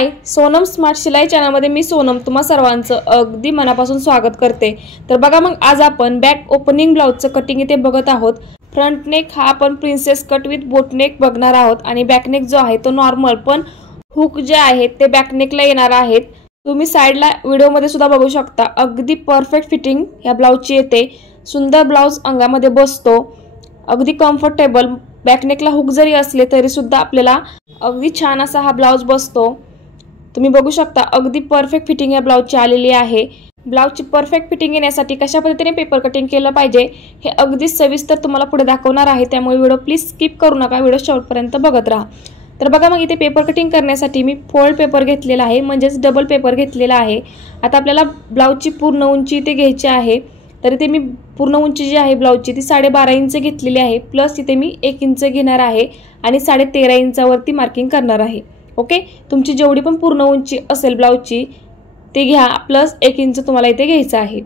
हाय, Sonam smart शिलाई चॅनलमध्ये मी सोनम तुम्हा सर्वांचं अगदी मनापासून स्वागत करते। तर बघा मग आज आपण बॅक ओपनिंग ब्लाउजचं कटिंग इथे बघत आहोत। फ्रंट नेक हा आपण princess cut with boat neck बघणार आहोत आणि बॅक नेक जो आहे तो नॉर्मल पण हुक जे आहेत ते बॅक नेकला येणार आहेत। तुम्ही साइडला व्हिडिओमध्ये सुद्धा बघू शकता, अगदी परफेक्ट फिटिंग या ब्लाउजची येते। सुंदर ब्लाउज अंगामध्ये बसतो, अगदी कम्फर्टेबल। बॅक नेकला हुक जरी असले तरी सुद्धा आपल्याला अगदी छान असा हा ब्लाउज बसतो। तुम्ही बघू शकता अगदी परफेक्ट फिटिंग या ब्लाउजची आलेली आहे। ब्लाउजची परफेक्ट फिटिंग येण्यासाठी कशा पद्धतीने पेपर कटिंग केलं पाहिजे हे अगदी सविस्तर तुम्हाला पुढे दाखवणार आहे, त्यामुळे व्हिडिओ प्लीज स्किप करू नका, व्हिडिओ शेवटपर्यंत बघत राहा। तर बघा मग इथे पेपर कटिंग करण्यासाठी मी फोल्ड पेपर घेतलेला आहे, म्हणजेच डबल पेपर घेतलेला आहे। आता आपल्याला ब्लाउजची पूर्ण उंची इथे घ्यायची आहे। तर इथे मी पूर्ण उंची जी आहे ब्लाउजची ती 12.5 इंच घेतलेली आहे, प्लस इथे मी 1 इंच घेणार आहे आणि 13.5 इंचावरती मार्किंग करणार आहे। ओके, तुमची जेवढी पण पूर्ण उंची असेल ब्लाउजची ते घ्या, प्लस 1 इंच तुम्हाला इथे घ्यायचं आहे।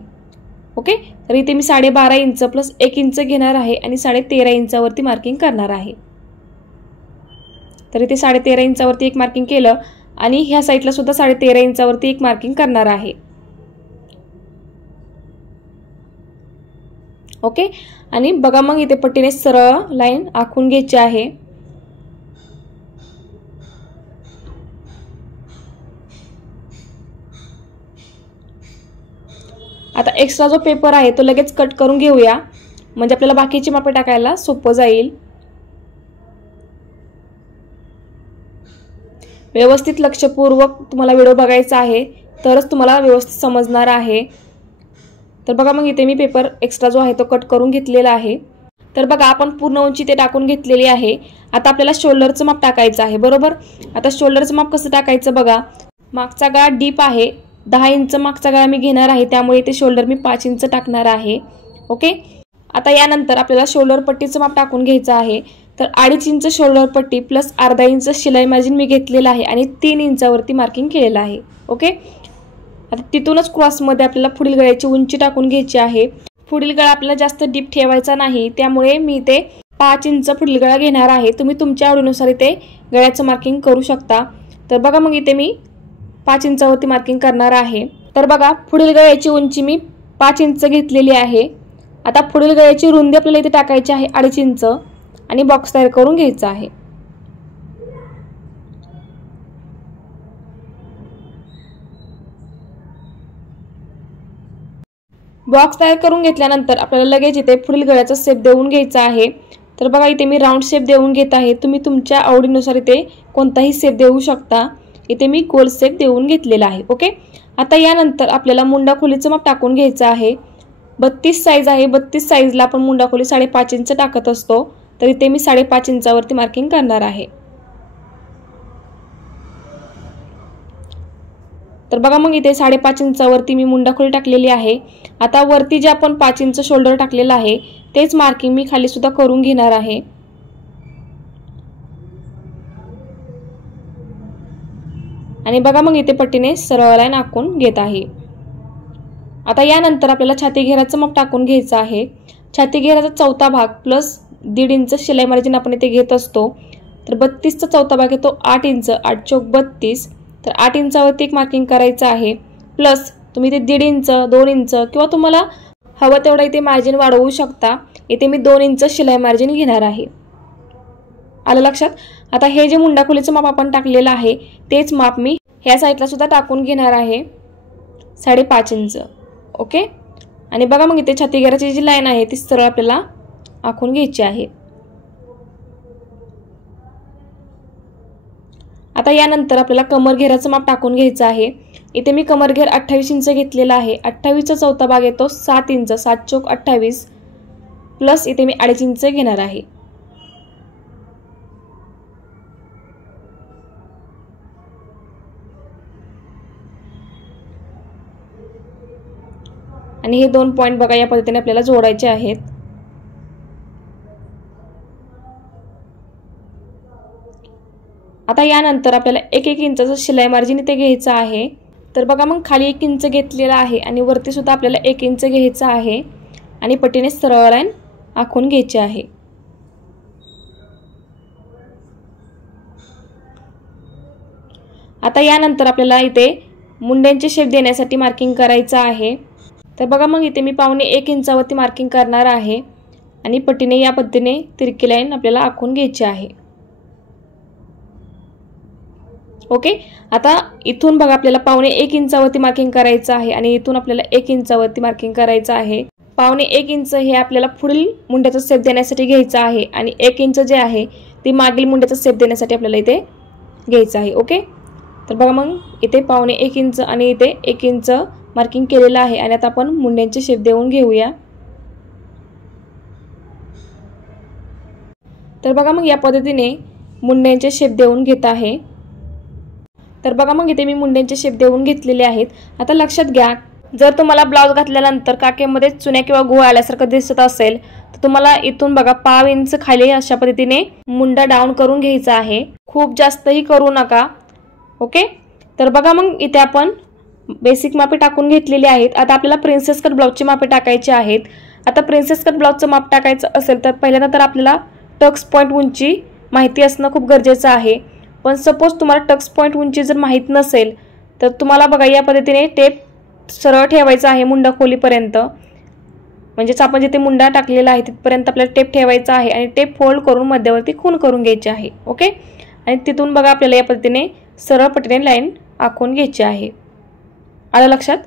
ओके, तर इथे मी 12.5 इंच प्लस 1 इंच घेणार आहे आणि 13.5 इंचावरती मार्किंग करणार आहे। तर इथे 13.5 इंचावरती एक मार्किंग केलं आणि ह्या साईडला सुद्धा 13.5 इंचावरती एक मार्किंग करणार आहे। ओके, आणि बघा मग इथे पट्टीने सरळ लाईन आखून घ्यायची आहे। आता एक्स्ट्रा जो पेपर आहे तो लगेच कट करून घेऊया, म्हणजे आपल्याला बाकीची मापे टाकायला सोपं जाईल। व्यवस्थित लक्षपूर्वक तुम्हाला व्हिडिओ बघायचा आहे, तरच तुम्हाला व्यवस्थित समजणार आहे। तर बघा मग इथे मी पेपर एक्स्ट्रा जो आहे तो कट करून घेतलेला आहे। तर बघा आपण पूर्ण उंची ते टाकून घेतलेली आहे। आता आपल्याला शोल्डरचं माप टाकायचं आहे, बरोबर। आता शोल्डरचं माप कसं टाकायचं बघा, मागचा गळा डीप आहे, 10 इंच मागचा गळा मी घेणार आहे, त्यामुळे इथे शोल्डर मी 5 इंच टाकणार आहे। ओके, आता यानंतर आपल्याला शोल्डर पट्टीचं माप टाकून घ्यायचं आहे। तर 2.5 इंच शोल्डर पट्टी प्लस अर्धा इंच शिलाई मार्जिन मी घेतलेला आहे आणि 3 इंचावरती मार्किंग केलेलं आहे। ओके, आता तिथूनच क्रॉसमध्ये आपल्याला पुढील गळ्याची उंची टाकून घ्यायची आहे। पुढील गळा आपल्याला जास्त डीप ठेवायचा नाही, त्यामुळे मी इथे 5 इंच पुढील गळा घेणार आहे। तुम्ही तुमच्या आवडीनुसार इथे गळ्याचं मार्किंग करू शकता। तर बघा मग इथे मी 5 इंचावरती मार्किंग करणार आहे। तर बघा पुढील गळ्याची उंची मी 5 इंच घेतलेली आहे। आता पुढील गळ्याची रुंदी आपल्याला इथे टाकायची आहे 2.5 इंच आणि बॉक्स तयार करून घ्यायचा आहे। बॉक्स तयार करून घेतल्यानंतर आपल्याला लगेच इथे पुढील गळ्याचा शेप देऊन घ्यायचा आहे। तर बघा इथे मी राऊंड शेप देऊन घेत आहे, तुम्ही तुमच्या आवडीनुसार इथे कोणताही शेप देऊ शकता। इथे मी गोल शेप देऊन घेतलेला आहे। ओके, आता यानंतर आपल्याला मुंडा खोलीचं माप टाकून घ्यायचं आहे। 32 साईज आहे, 32 साईजला आपण मुंडा खोली 5.5 इंच टाकत असतो, तर इथे मी 5.5 इंचावरती मार्किंग करणार आहे। तर बघा मग इथे 5.5 इंचावरती मी मुंडा खोली टाकलेली आहे। आता वरती जे आपण 5 इंच शोल्डर टाकलेलं आहे तेच मार्किंग मी खाली सुद्धा करून घेणार आहे। आणि बघा मग इथे पट्टीने सरळ लाईन आखून घेत आहे। आता यानंतर आपल्याला छाती घेराचं माप टाकून घ्यायचं आहे। छाती घेराचा चौथा भाग प्लस 1.5 इंच शिलाई मार्जिन आपण इथे घेत असतो। तर 32 चा चौथा भाग येतो 8 इंच, 8 चौक 32। तर 8 इंचावरती एक मार्किंग करायचं आहे, प्लस तुम्ही इथे 1.5 इंच, 2 इंच किंवा तुम्हाला हवं तेवढं इथे मार्जिन वाढवू शकता। इथे मी 2 इंच शिलाई मार्जिन घेणार आहे। आलं लक्षात। आता हे जे मुंडा खोलीचं माप आपण टाकलेलं आहे तेच माप मी ह्या साईडला सुद्धा टाकून घेणार आहे, 5.5 इंच। ओके, आणि बघा मग इथे छाती घेराची जी लाईन आहे ती सरळ आपल्याला आखून घ्यायची आहे। आता यानंतर आपल्याला कमर घेराचं माप टाकून घ्यायचं आहे। इथे मी कमर घेर 28 इंच घेतलेला आहे। 28 चा चौथा भाग येतो 7 इंच, 7 चौक 28 प्लस इथे मी 2.5 इंच घेणार आहे। आणि हे 2 पॉइंट बघा या पद्धतीने आपल्याला जोडायचे आहेत। आता यानंतर आपल्याला 1-1 इंचाचं शिलाई मार्जिन इथे घ्यायचं आहे। तर बघा मग खाली 1 इंच घेतलेला आहे आणि वरती सुद्धा आपल्याला 1 इंच घ्यायचं आहे आणि पट्टीने सरळ लाईन आखून घ्यायची आहे। आता यानंतर आपल्याला इथे मुंड्यांचे शेप देण्यासाठी मार्किंग करायचं आहे। तर बघा मग इथे मी 1.25 इंचावरती मार्किंग करणार आहे आणि पट्टीने या पद्धतीने तिरकी लाईन आपल्याला आखून घ्यायची आहे। ओके, आता इथून बघा आपल्याला 1.25 इंचावरती मार्किंग करायचं आहे आणि इथून आपल्याला 1 इंचावरती मार्किंग करायचं आहे। 1.25 इंच हे आपल्याला पुढील मुंड्याचा शेप देण्यासाठी घ्यायचं आहे आणि 1 इंच जे आहे ते मागील मुंड्याचा शेप देण्यासाठी आपल्याला इथे घ्यायचं आहे। ओके, तर बघा मग इथे 1.25 इंच आणि इथे 1 इंच मार्किंग केलेलं आहे आणि आता आपण मुंड्यांचे शेप देऊन घेऊया। तर बघा मग या पद्धतीने मुंड्यांचे शेप देऊन घेत आहे। तर बघा मग इथे मी मुंड्यांचे शेप देऊन घेतलेले आहेत। आता लक्षात घ्या, जर तुम्हाला ब्लाउज घातल्यानंतर काखेमध्ये चुन्या किंवा गुळ आल्यासारखं दिसत असेल तर तुम्हाला इथून बघा 1.5 इंच खाली अशा पद्धतीने मुंडा डाऊन करून घ्यायचा आहे, खूप जास्तही करू नका। ओके, तर बघा मग इथे आपण बेसिक मापे टाकून घेतलेली आहेत। आता आपल्याला प्रिन्सेस कट ब्लाउजची मापे टाकायची आहेत। आता प्रिन्सेस कट ब्लाउजचं माप टाकायचं असेल तर पहिल्यांदा तर आपल्याला टक्स पॉईंट उंची माहिती असणं खूप गरजेचं आहे। पण सपोज तुम्हाला टक्स पॉईंट उंची जर माहीत नसेल तर तुम्हाला बघा या पद्धतीने टेप सरळ ठेवायचा आहे मुंडा खोलीपर्यंत, म्हणजेच आपण जिथे मुंडा टाकलेला आहे तिथपर्यंत आपल्याला टेप ठेवायचा आहे आणि टेप फोल्ड करून मध्यवर्ती खूण करून घ्यायची आहे। ओके, आणि तिथून बघा आपल्याला या पद्धतीने सरळ पट्टीने लाईन आखून घ्यायची आहे। आलं लक्षात?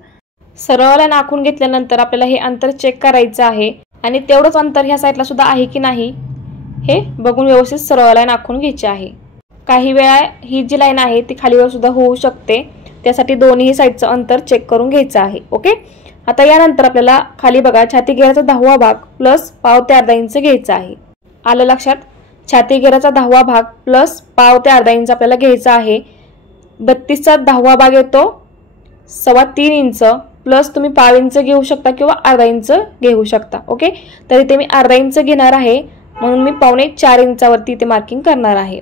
सरळ लाईन आखून घेतल्यानंतर आपल्याला हे अंतर चेक करायचं आहे आणि तेवढंच अंतर ह्या साईडला सुद्धा आहे की नाही हे बघून व्यवस्थित सरळ लाईन आखून घ्यायची आहे। काही वेळा ही जी लाईन आहे ती खालीवर सुद्धा होऊ शकते, त्यासाठी दोन्ही साईडचं अंतर चेक करून घ्यायचं आहे। ओके, आता यानंतर आपल्याला खाली बघा छाती घेराचा 10वा भाग प्लस पाव ते अर्धा इंच घ्यायचा आहे। आलं लक्षात? छाती घेराचा 10वा भाग प्लस पाव ते अर्धा इंच आपल्याला घ्यायचा आहे। 32चा 10वा भाग येतो 3.25 इंच प्लस तुम्ही पाव इंच घेऊ शकता किंवा अर्धा इंच घेऊ शकता। ओके, तर इथे मी अर्धा इंच घेणार आहे म्हणून मी 4.25 इंचावरती इथे मार्किंग करणार आहे।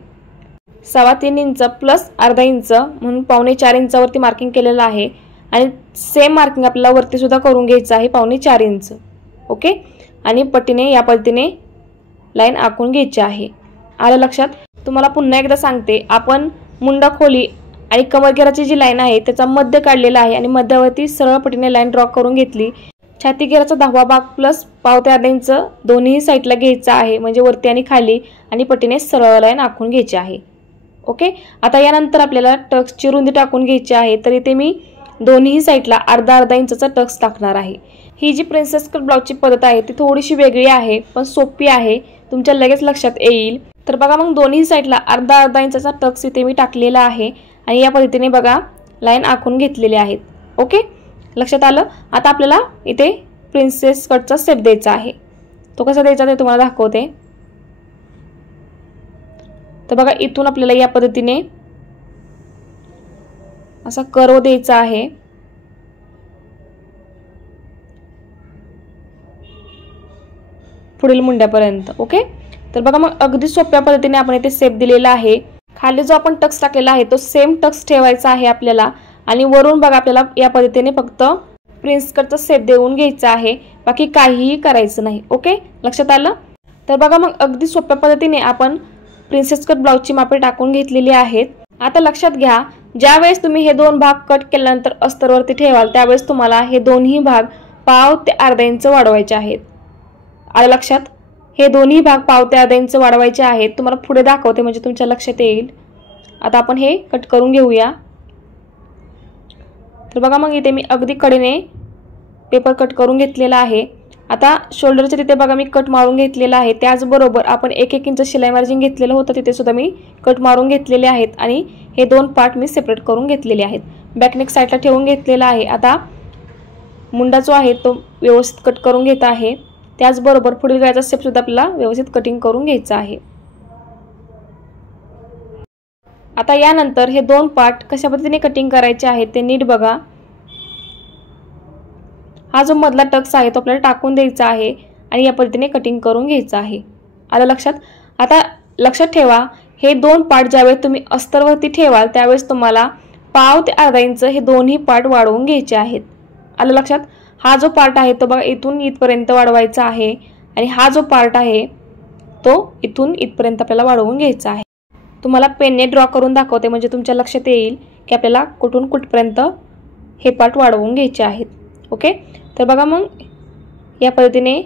3.25 इंच प्लस अर्धा इंच म्हणून 4.25 इंचावरती मार्किंग केलेलं आहे आणि सेम मार्किंग आपल्याला वरती सुद्धा करून घ्यायचं आहे 4.25 इंच। ओके, आणि पट्टीने या पद्धतीने लाईन आखून घ्यायची आहे। आलं लक्षात? तुम्हाला पुन्हा एकदा सांगते, आपण मुंडा खोली आणि कमरघेराची जी लाईन आहे त्याचा मध्य काढलेला आहे आणि मध्यावरती सरळ पट्टीने लाईन ड्रॉ करून घेतली। छाती घेराचा 10वा भाग प्लस पाव ते अर्धा इंच दोन्ही साईडला घ्यायचा आहे, म्हणजे वरती आणि खाली, आणि पट्टीने सरळ लाईन आखून घ्यायची आहे। ओके, आता यानंतर आपल्याला टक्सची रुंदी टाकून घ्यायची आहे। तर इथे मी दोन्ही साईडला अर्धा इंचाचा टक्स टाकणार आहे। ही जी प्रिन्सेस कट ब्लाउजची पद्धत आहे ती थोडीशी वेगळी आहे पण सोपी आहे, तुमच्या लगेच लक्षात येईल। तर बघा मग दोन्ही साईडला अर्धा इंचाचा टक्स इथे मी टाकलेला आहे आणि या पद्धतीने बघा लाईन आखून घेतलेली आहेत। ओके, लक्षात आलं? आता आपल्याला इथे प्रिन्सेस कटचा शेप द्यायचा आहे, तो कसा द्यायचा ते तुम्हाला दाखवते। तर बघा इथून आपल्याला या पद्धतीने असा कर्व द्यायचा आहे। पुढील मुंड्यापर्यंत। ओके, तर बघा मग अगदी सोप्या पद्धतीने आपण इथे शेप दिलेला आहे। खाली जो आपण टक्स टाकलेला आहे तो सेम टक्स ठेवायचा आहे आपल्याला आणि वरून बघा आपल्याला या पद्धतीने फक्त प्रिन्स कटचा शेप देऊन घ्यायचा आहे, बाकी काहीही करायचं नाही। ओके, लक्षात आलं? तर बघा मग अगदी सोप्या पद्धतीने आपण प्रिन्सेस कट ब्लाउजची मापे टाकून घेतलेली आहेत। आता लक्षात घ्या, ज्या वेळेस तुम्ही हे दोन भाग कट केल्यानंतर अस्तरवरती ठेवाल त्यावेळेस तुम्हाला हे दोन्ही भाग पाव ते अर्धा इंच वाढवायचे आहेत। आलं लक्षात? हे दोन्ही भाग पाव ते अर्धा इंच वाढवायचे आहेत। तुम्हाला पुढे दाखवते म्हणजे तुमच्या लक्षात येईल। आता आपण हे कट करून घेऊया। तर बघा मग इथे मी अगदी कडेने पेपर कट करून घेतलेला आहे। आता शोल्डरच्या तिथे बघा मी कट मारून घेतलेला आहे, त्याचबरोबर आपण 1 इंच शिलाई मार्जिन घेतलेलं होतं तिथे सुद्धा मी कट मारून घेतलेले आहेत आणि हे दोन पार्ट मी सेपरेट करून घेतलेले आहेत। बॅकनेक साईडला ठेवून घेतलेला आहे। आता मुंडा जो आहे तो व्यवस्थित कट करून घेत आहे, त्याचबरोबर पुढील गळ्याचा शेप सुद्धा आपल्याला व्यवस्थित कटिंग करून घ्यायचा आहे। आता यानंतर हे दोन पार्ट कशा पद्धतीने कटिंग करायचे आहेत ते नीट बघा। हा जो मधला टक्स आहे तो आपल्याला टाकून द्यायचा आहे आणि या पद्धतीने कटिंग करून घ्यायचं आहे। आलं लक्षात? आता लक्षात ठेवा, हे दोन पार्ट ज्यावेळेस तुम्ही अस्तरवरती ठेवाल त्यावेळेस तुम्हाला पाव ते अर्धा इंच हे दोन्ही पार्ट वाढवून घ्यायचे आहेत। आलं लक्षात? हा जो पार्ट आहे तो बघा इथून इथपर्यंत वाढवायचा आहे आणि हा जो पार्ट आहे तो इथून इथपर्यंत आपल्याला वाढवून घ्यायचा आहे। तुम्हाला पेनने ड्रॉ करून दाखवते म्हणजे तुमच्या लक्षात येईल की आपल्याला कुठून कुठपर्यंत हे पार्ट वाढवून घ्यायचे आहेत. ओके, तर बघा मग या पद्धतीने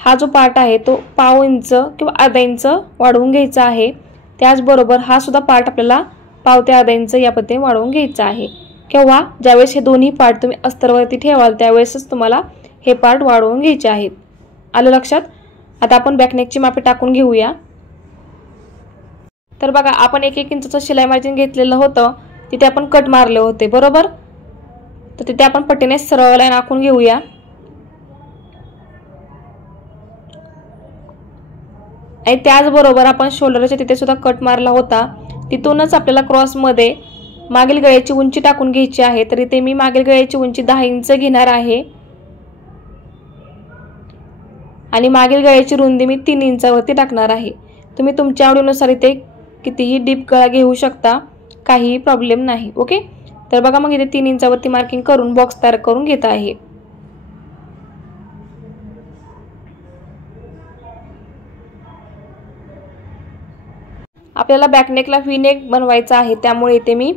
हा जो पार्ट आहे तो पाव इंच किंवा अर्धा इंच वाढवून घ्यायचा आहे. त्याचबरोबर हा सुद्धा पार्ट आपल्याला पाव ते अर्धा इंच या पद्धतीने वाढवून घ्यायचा आहे. किंवा ज्यावेळेस हे दोन्ही पार्ट तुम्ही अस्तरवरती ठेवाल त्यावेळेसच तुम्हाला हे पार्ट वाढवून घ्यायचे आहेत. आलं लक्षात? आता आपण बॅकनेकची मापे टाकून घेऊया. तर बघा आपण 1-1 इंचचं शिलाई मार्जिन घेतलेलं होतं, तिथे आपण कट मारले होते बरोबर. तर तिथे आपण पट्टीने सरळ लाईन आखून घेऊया. आणि त्याचबरोबर आपण शोल्डरच्या तिथे सुद्धा कट मारला होता, तिथूनच आपल्याला क्रॉसमध्ये मागील गळ्याची उंची टाकून घ्यायची आहे. तर इथे मी मागील गळ्याची उंची 10 इंच घेणार आहे आणि मागील गळ्याची रुंदी मी 3 इंचावरती टाकणार आहे. तुम्ही तुमच्या आवडीनुसार इथे कितीही डीप गळा घेऊ शकता, काहीही प्रॉब्लेम नाही. ओके, तर बघा मग इथे 3 इंचावरती मार्किंग करून बॉक्स तयार करून घेत आहे. आपल्याला बॅकनेकला व्ही नेक बनवायचा आहे, त्यामुळे इथे मी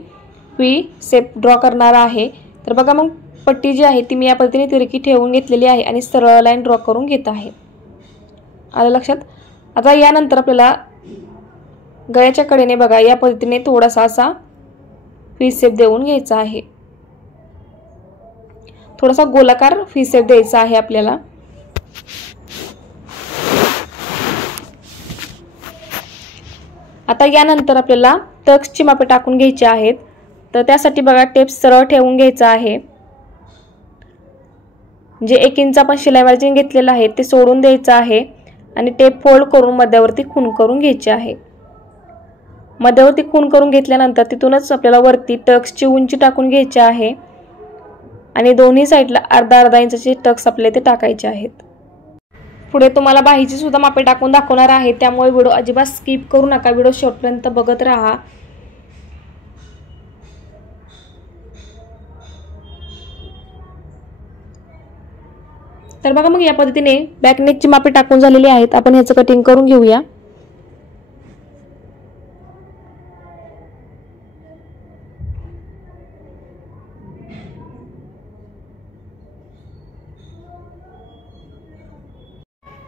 व्ही शेप ड्रॉ करणार आहे. तर बघा मग पट्टी जी आहे ती मी या पद्धतीने तिरकी ठेवून घेतलेली आहे आणि सरळ लाईन ड्रॉ करून घेत आहे. आलं लक्षात? आता यानंतर आपल्याला गळ्याच्या कडेने बघा या पद्धतीने थोडासा असा व्ही शेप देऊन घ्यायचा आहे. थोडासा गोलाकार व्ही शेप द्यायचा आहे आपल्याला. आता यानंतर आपल्याला टक्सची मापे टाकून घ्यायची आहेत. तर त्यासाठी बघा टेप सरळ ठेवून घ्यायचा आहे. जे 1 इंच आपण शिलाई मार्जिन घेतलेलं आहे ते सोडून द्यायचं आहे आणि टेप फोल्ड करून मध्यावरती खूण करून घ्यायची आहे. मध्यावरती खूण करून घेतल्यानंतर तिथूनच आपल्याला वरती टक्सची उंची टाकून घ्यायची आहे आणि दोन्ही साईडला अर्धा इंचाचे टक्स आपल्याला ते टाकायचे आहेत. पुढे तुम्हाला बाहीची सुद्धा मापे टाकून दाखवणार आहे, त्यामुळे व्हिडिओ अजिबात स्किप करू नका, व्हिडिओ शेवटपर्यंत बघत राहा. तर बघा मग या पद्धतीने बॅकनेकची मापे टाकून झालेली आहेत. आपण ह्याचं कटिंग करून घेऊया.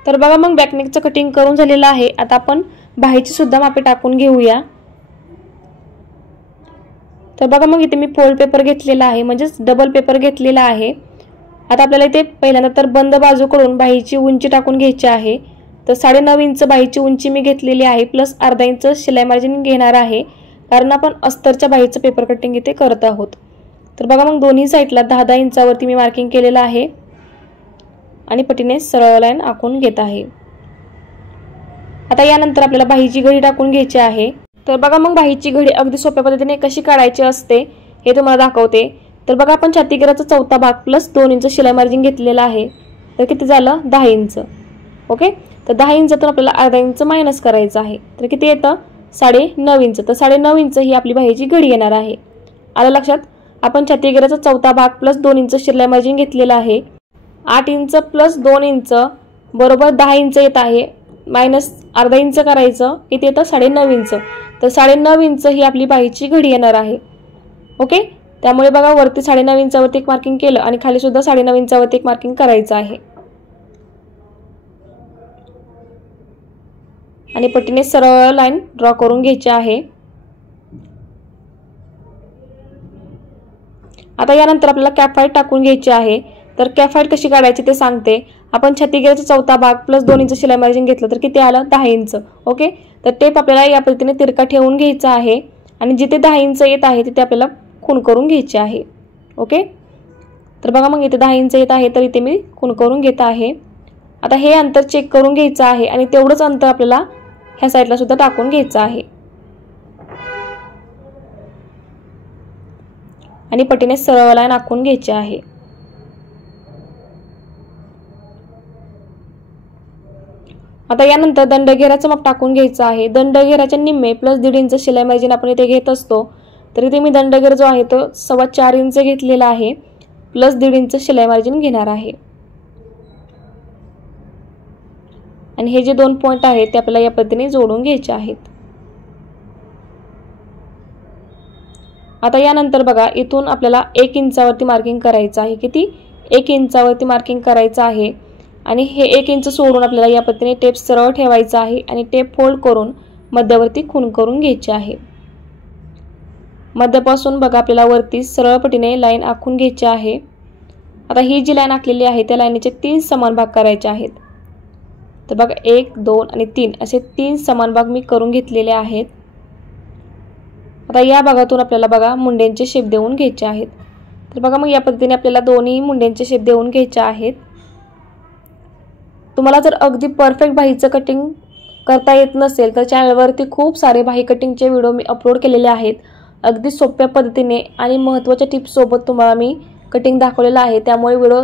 तर बघा मग बॅकनेकचं कटिंग करून झालेलं आहे. आता आपण बाहीची सुद्धा मापे टाकून घेऊया. तर बघा मग इथे मी फोल्ड पेपर घेतलेला आहे, म्हणजेच डबल पेपर घेतलेला आहे. आता आपल्याला इथे पहिल्यांदा तर बंद बाजूकडून बाहीची उंची टाकून घ्यायची आहे. तर 9.5 इंच बाहीची उंची मी घेतलेली आहे, प्लस अर्धा इंच शिलाई मार्जिन घेणार आहे, कारण आपण अस्तरच्या बाहीचं पेपर कटिंग इथे करत आहोत. तर बघा मग दोन्ही साईडला 10-10 इंचावरती मी मार्किंग केलेलं आहे आणि पट्टीने सरळ लाईन आखून घेत आहे. आता यानंतर आपल्याला बाहीची घडी टाकून घ्यायची आहे. तर बघा मग बाहीची घडी अगदी सोप्या पद्धतीने कशी काढायची असते हे तुम्हाला दाखवते. तर बघा आपण छातीगेराचा चौथा भाग प्लस 2 इंच शिलाई मार्जिन घेतलेला आहे. तर किती झालं? 10 इंच. ओके, तर 10 इंचातून आपल्याला अर्धा इंच मायनस करायचं आहे. तर किती येतं? 9.5 इंच. तर 9.5 इंच ही आपली बाहीची घडी येणार आहे. आलं लक्षात? आपण छातीगेराचा चौथा भाग प्लस 2 इंच शिलाई मार्जिन घेतलेला आहे. 8 इंच प्लस 2 इंच बरोबर 10 इंच येत आहे. मायनस अर्धा इंच करायचं, किती येतं? 9.5 इंच. तर 9.5 इंच ही आपली बाहीची घडी येणार आहे. ओके, त्यामुळे बघा वरती 9.5 इंचावरती एक मार्किंग केलं आणि खाली सुद्धा 9.5 इंचावरती एक मार्किंग करायचं आहे आणि पट्टीने सरळ लाईन ड्रॉ करून घ्यायची आहे. आता यानंतर आपल्याला कॅपफाईट टाकून घ्यायची आहे. तर कॅपफाईट कशी काढायची ते सांगते. आपण छातीगेराचा चौथा भाग प्लस 2 इंच शिलाई मार्जिन घेतलं तर किती आलं? 10 इंच. ओके, तर टेप आपल्याला या पद्धतीने तिरका ठेवून घ्यायचा आहे आणि जिथे 10 इंच येत आहे तिथे आपल्याला खूण करून घ्यायची आहे. ओके, तर बघा मग इथे 10 इंच येत आहे, तर इथे मी खूण करून घेत आहे. आता हे अंतर चेक करून घ्यायचं आहे आणि तेवढंच अंतर आपल्याला ह्या साईडला सुद्धा टाकून घ्यायचं आहे आणि पट्टीने सरळ लाईन आखून घ्यायची आहे. आता यानंतर दंडघेराचं माप टाकून घ्यायचं आहे. दंडघेराच्या निम्मे प्लस 1.5 इंच शिलाई मार्जिन आपण इथे घेत असतो. तर इथे मी दंडघेर जो आहे तो 4.25 इंच घेतलेला आहे, प्लस 1.5 इंच शिलाई मार्जिन घेणार आहे. आणि हे जे 2 पॉइंट आहेत ते आपल्याला या पद्धतीने जोडून घ्यायचे आहेत. आता यानंतर बघा इथून आपल्याला 1 इंचावरती मार्किंग करायचं आहे. किती? 1 इंचावरती मार्किंग करायचं आहे. आणि हे 1 इंच सोडून आपल्याला या पद्धतीने टेप सरळ ठेवायचा आहे आणि टेप फोल्ड करून मध्यावरती खूण करून घ्यायची आहे. मध्यापासून बघा आपल्याला वरती सरळ पटीने लाईन आखून घ्यायची आहे. आता ही जी लाईन आखलेली आहे त्या लाईनीचे 3 समान भाग करायचे आहेत. तर बघा 1, 2 आणि 3 असे 3 समान भाग मी करून घेतलेले आहेत. आता या भागातून आपल्याला बघा मुंड्यांचे शेप देऊन घ्यायचे आहेत. तर बघा मग या पद्धतीने आपल्याला दोन्ही मुंड्यांचे शेप देऊन घ्यायचे आहेत. तुम्हाला जर अगदी परफेक्ट बाहीचं कटिंग करता येत नसेल तर चॅनलवरती खूप सारे बाही कटिंगचे व्हिडिओ मी अपलोड केलेले आहेत. अगदी सोप्या पद्धतीने आणि महत्त्वाच्या टिप्स सोबत तुम्हाला मी कटिंग दाखवलेलं आहे. त्यामुळे व्हिडिओ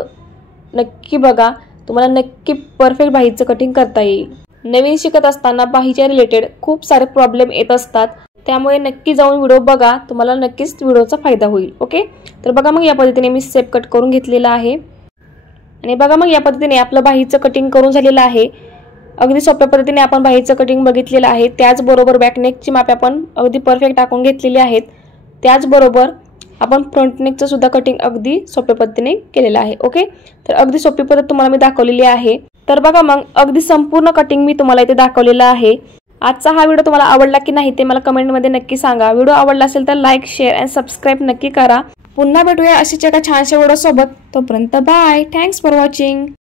नक्की बघा, तुम्हाला नक्की परफेक्ट बाहीचं कटिंग करता येईल. नवीन शिकत असताना बाहीच्या रिलेटेड खूप सारे प्रॉब्लेम येत असतात, त्यामुळे नक्की जाऊन व्हिडिओ बघा, तुम्हाला नक्कीच व्हिडिओचा फायदा होईल. ओके, तर बघा मग या पद्धतीने मी शेप कट करून घेतलेला आहे. आणि बघा मग या पद्धतीने आपलं बाहीचं कटिंग करून झालेलं आहे. अगदी सोप्या पद्धतीने आपण बाहीचं कटिंग बघितलेलं आहे. त्याचबरोबर बॅकनेकची मापे आपण अगदी परफेक्ट टाकून घेतलेली आहेत. त्याचबरोबर आपण फ्रंट नेकचं सुद्धा कटिंग अगदी सोप्या पद्धतीने केलेलं आहे. ओके, तर अगदी सोपी पद्धत तुम्हाला मी दाखवलेली आहे. तर बघा मग अगदी संपूर्ण कटिंग मी तुम्हाला इथे दाखवलेलं आहे. आजचा हा व्हिडिओ तुम्हाला आवडला की नाही ते मला कमेंटमध्ये नक्की सांगा. व्हिडिओ आवडला असेल तर लाईक, शेअर आणि सबस्क्राईब नक्की करा. पुन्हा भेटूया अशीच एका छानशा व्हिडिओ सोबत. तोपर्यंत बाय. Thanks for watching.